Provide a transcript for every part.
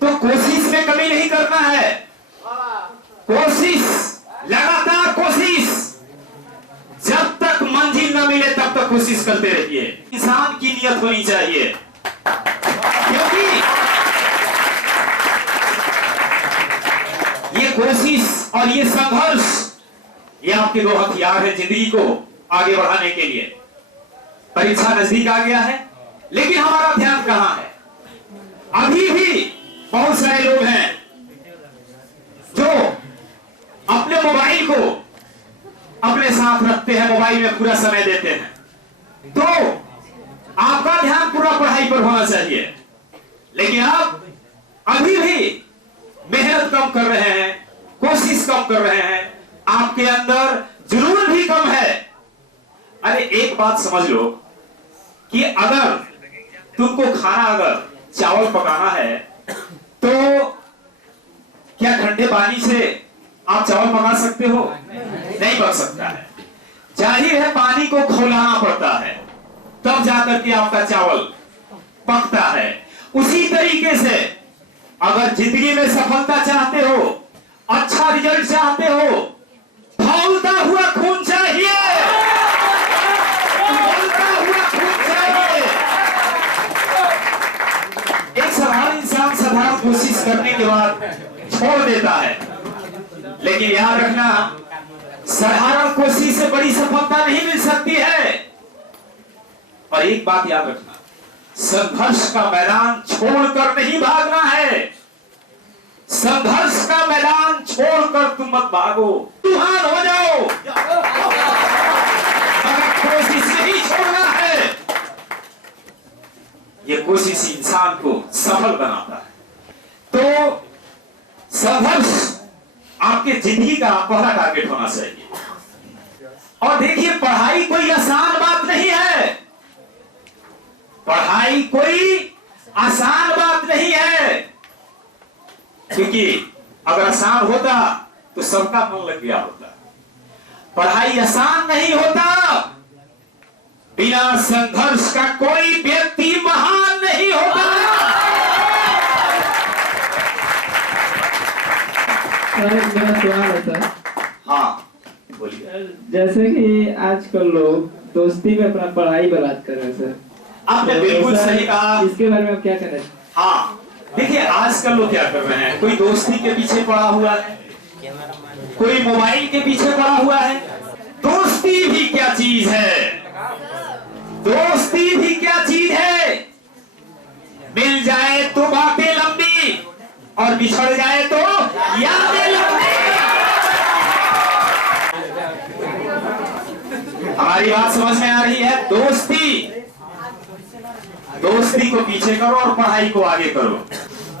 तो कोशिश में कमी नहीं करना है, कोशिश, लगातार कोशिश, जब तक मंजिल न मिले तब तक कोशिश करते रहिए। इंसान की नियत होनी चाहिए, क्योंकि ये कोशिश और ये संघर्ष, ये आपके दो हथियार है जिंदगी को आगे बढ़ाने के लिए। परीक्षा नजदीक आ गया है, लेकिन हमारा ध्यान कहां है? अभी भी बहुत सारे लोग हैं जो अपने मोबाइल को अपने साथ रखते हैं, मोबाइल में पूरा समय देते हैं। तो आपका ध्यान पूरा पढ़ाई पर होना चाहिए, लेकिन आप अभी भी मेहनत कम कर रहे हैं, कोशिश कम कर रहे हैं, आपके अंदर जुनून भी कम है। अरे एक बात समझ लो कि अगर तुमको खाना, अगर चावल पकाना है, तो क्या ठंडे पानी से आप चावल पका सकते हो? नहीं पक सकता है। जाहिर है पानी को खौलाना पड़ता है, तब जाकर के आपका चावल पकता है। उसी तरीके से अगर जिंदगी में सफलता चाहते हो, अच्छा रिजल्ट चाहते हो, खौलता हुआ खून चाहिए, खौलता हुआ खून चाहिए। एक साधारण इंसान साधारण कोशिश करने के बाद छोड़ देता है, लेकिन याद रखना, साधारण कोशिश से बड़ी सफलता नहीं मिल सकती है। और एक बात याद रखना, संघर्ष का मैदान छोड़कर नहीं भागना है। संघर्ष का मैदान छोड़कर तुम मत भागो, तूफान हो जाओ, मगर कोशिश नहीं छोड़ना है। ये कोशिश इंसान को सफल बनाता है। तो संघर्ष आपके जिंदगी का पहला टारगेट होना चाहिए। और देखिए, पढ़ाई कोई आसान बात नहीं है, पढ़ाई कोई आसान बात नहीं है, क्योंकि अगर आसान होता तो सबका मन लग गया होता। पढ़ाई आसान नहीं होता, बिना संघर्ष का कोई व्यक्ति महान नहीं होता। मेरा सवाल है सर। हाँ बोलिए। जैसे कि आजकल लोग दोस्ती में अपना पढ़ाई बर्बाद कर रहे हैं सर। आपने बिल्कुल सही कहा। इसके बारे में आप क्या करें? हाँ देखिए, आजकल लोग क्या कर रहे हैं, कोई दोस्ती के पीछे पड़ा हुआ है, कोई मोबाइल के पीछे पड़ा हुआ है। दोस्ती भी क्या चीज है, दोस्ती भी क्या चीज है। मिल जाए तो बातें लंबी, और बिछड़ जाए तो यादें लंबी। हमारी बात समझ में आ रही है? दोस्ती को पीछे करो और पढ़ाई को आगे करो।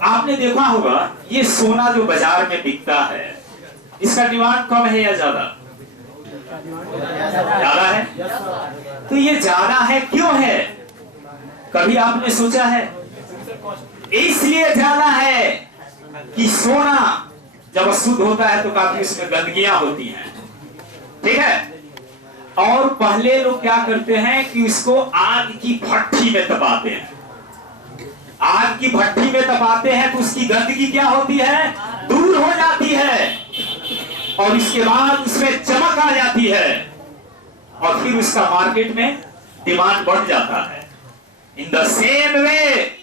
आपने देखा होगा, ये सोना जो बाजार में बिकता है, इसका डिमांड कम है या ज्यादा? ज्यादा है। तो ये ज्यादा है क्यों है? कभी आपने सोचा है? इसलिए ज्यादा है कि सोना जब अशुद्ध होता है तो काफी उसमें गंदगियां होती हैं, ठीक है। और पहले लोग क्या करते हैं कि उसको आग की भट्ठी में तपाते हैं। आग की भट्ठी में तपाते हैं तो उसकी गंदगी क्या होती है? दूर हो जाती है, और इसके बाद उसमें चमक आ जाती है, और फिर उसका मार्केट में डिमांड बढ़ जाता है। इन द सेम वे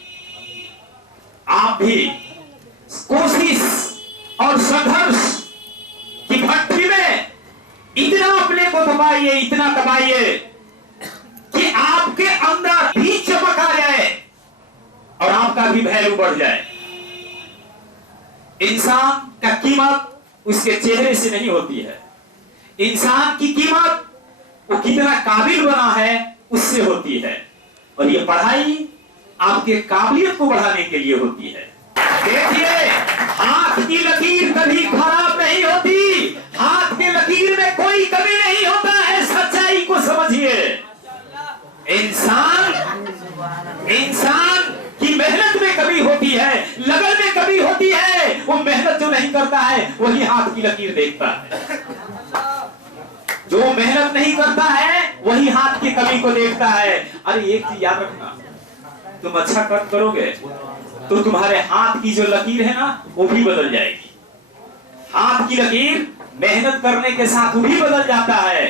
आप भी कोशिश और संघर्ष की भट्ठी में इतना अपने को दबाइए, इतना दबाइए कि आपके अंदर भी चमक आ जाए और आपका भी वैल्यू बढ़ जाए। इंसान का कीमत उसके चेहरे से नहीं होती है, इंसान की कीमत वो कितना काबिल बना है उससे होती है। और ये पढ़ाई आपके काबिलियत को बढ़ाने के लिए होती है। देखिए, हाथ की लकीर कभी खराब नहीं होती, हाथ की लकीर में कोई कमी नहीं होता है। सच्चाई को समझिए। इंसान की मेहनत में कमी होती है, लगन में कमी होती है। वो मेहनत जो नहीं करता है वही हाथ की लकीर देखता है, जो मेहनत नहीं करता है वही हाथ की कमी को देखता है। अरे एक चीज याद रखना, तुम अच्छा कर्म करोगे तो तुम्हारे हाथ की जो लकीर है ना वो भी बदल जाएगी। हाथ की लकीर मेहनत करने के साथ वो भी बदल जाता है।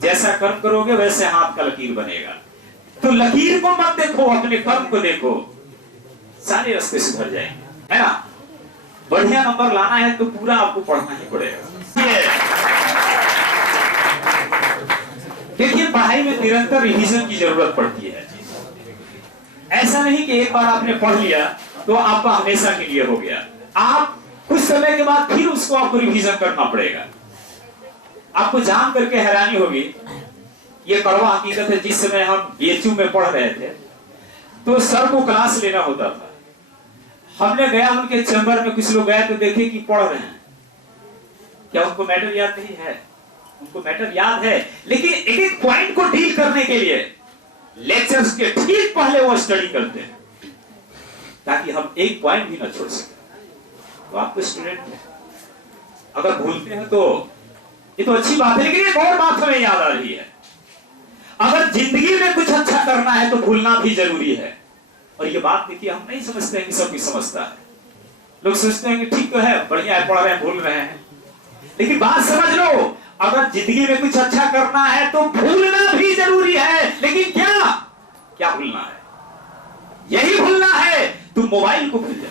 जैसा कर्म करोगे वैसे हाथ का लकीर बनेगा। तो लकीर को मत देखो, अपने कर्म को देखो, सारे रास्ते सुधर जाएंगे, है ना। बढ़िया नंबर लाना है तो पूरा आपको पढ़ना ही पड़ेगा। देखिए पढ़ाई में निरंतर रिवीजन की जरूरत पड़ती है। ऐसा नहीं कि एक बार आपने पढ़ लिया तो आपका हमेशा के लिए हो गया। आप कुछ समय के बाद फिर उसको आपको रिवीजन करना पड़ेगा। आपको जान करके हैरानी होगी, ये कड़वा हकीकत है। जिस समय हम बीएचयू में पढ़ रहे थे तो सर को क्लास लेना होता था। हमने गया उनके चैम्बर में, कुछ लोग गए तो देखे कि पढ़ रहे हैं। क्या उनको मैटर याद नहीं है? उनको मैटर याद है, लेकिन एक एक पॉइंट को डील करने के लिए लेक्चर्स के ठीक पहले वो स्टडी करते हैं ताकि हम एक पॉइंट भी ना छोड़ सके। तो आपको स्टूडेंट अगर भूलते हैं तो ये तो अच्छी बात है, लेकिन एक और बात हमें याद आ रही है। अगर जिंदगी में कुछ अच्छा करना है तो भूलना भी जरूरी है। और ये बात देखिए हम नहीं समझते हैं कि सब कुछ समझता है। लोग सोचते हैं कि ठीक तो है, बढ़िया है, पढ़ रहे हैं, भूल रहे हैं। लेकिन बात समझ लो, अगर जिंदगी में कुछ अच्छा करना है तो भूलना भी जरूरी है। लेकिन क्या क्या भूलना है? यही भूलना है, तुम मोबाइल को भूल जाओ,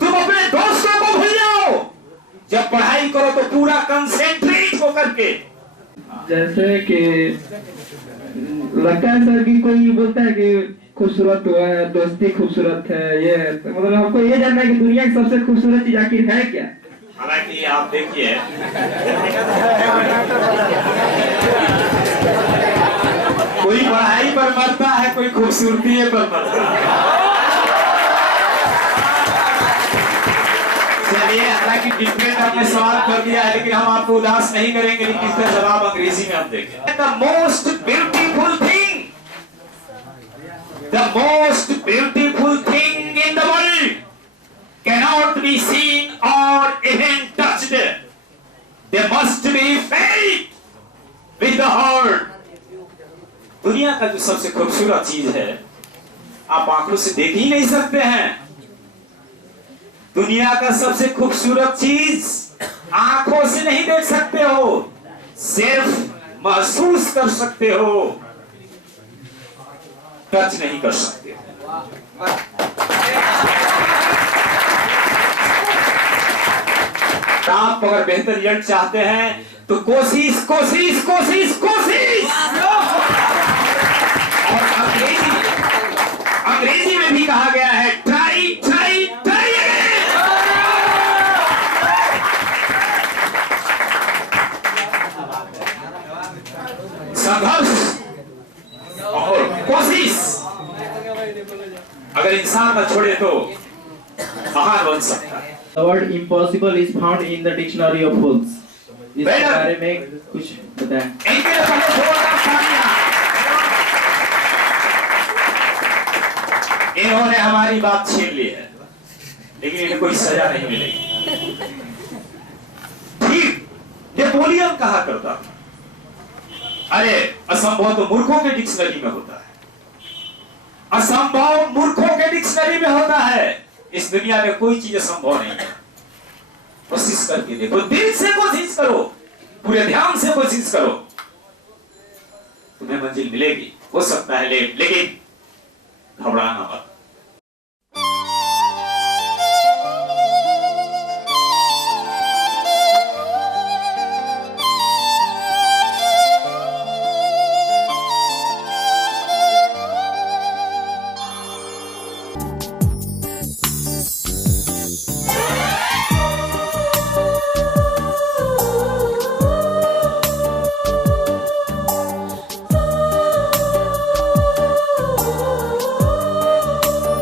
तुम अपने दोस्तों को भूल जाओ। जब पढ़ाई करो तो पूरा कंसेंट्रेट होकर के। जैसे कि लगता है सर कि कोई बोलता है कि खूबसूरत हुआ है, दोस्ती खूबसूरत है, ये है, तो मतलब हमको ये जानना है कि दुनिया की सबसे खूबसूरत चीज आखिर है क्या? हालांकि आप देखिए कोई पढ़ाई पर मरता है, कोई खूबसूरती पर मरता है। चलिए, हालांकि डिफरेंट आपने सवाल कर दिया है, लेकिन हम आपको उदास नहीं करेंगे। लेकिन इसका जवाब अंग्रेजी में हम देंगे। The most beautiful thing, the most beautiful thing in the world cannot be seen or even touched. There must be faith with the heart. दुनिया का जो सबसे खूबसूरत चीज है आप आंखों से देख ही नहीं सकते हैं। दुनिया का सबसे खूबसूरत चीज आंखों से नहीं देख सकते हो, सिर्फ महसूस कर सकते हो, टच नहीं कर सकते हो। आप अगर बेहतर रिजल्ट चाहते हैं तो कोशिश कोशिश कोशिश कोशिश। और अंग्रेजी में भी कहा गया है ट्राई ट्राई ट्राई अगेन। संघर्ष और कोशिश अगर इंसान न छोड़े तो महान बन सकता है। The word impossible is found in the dictionary of fools. इसके बारे में कुछ बताएं। इन्होंने हमारी बात छीन ली है, लेकिन इन्हें कोई सजा नहीं मिलेगी। ठीक नेपोलियन कहा करता था, अरे असंभव तो मूर्खों के डिक्शनरी में होता है, असंभव मूर्खों के डिक्शनरी में होता है। इस दुनिया में कोई चीज असंभव नहीं है। कोशिश करके देखो, दिल से कोशिश करो, पूरे ध्यान से कोशिश करो, तुम्हें मंजिल मिलेगी। हो सकता है लेट, लेकिन घबराना मत।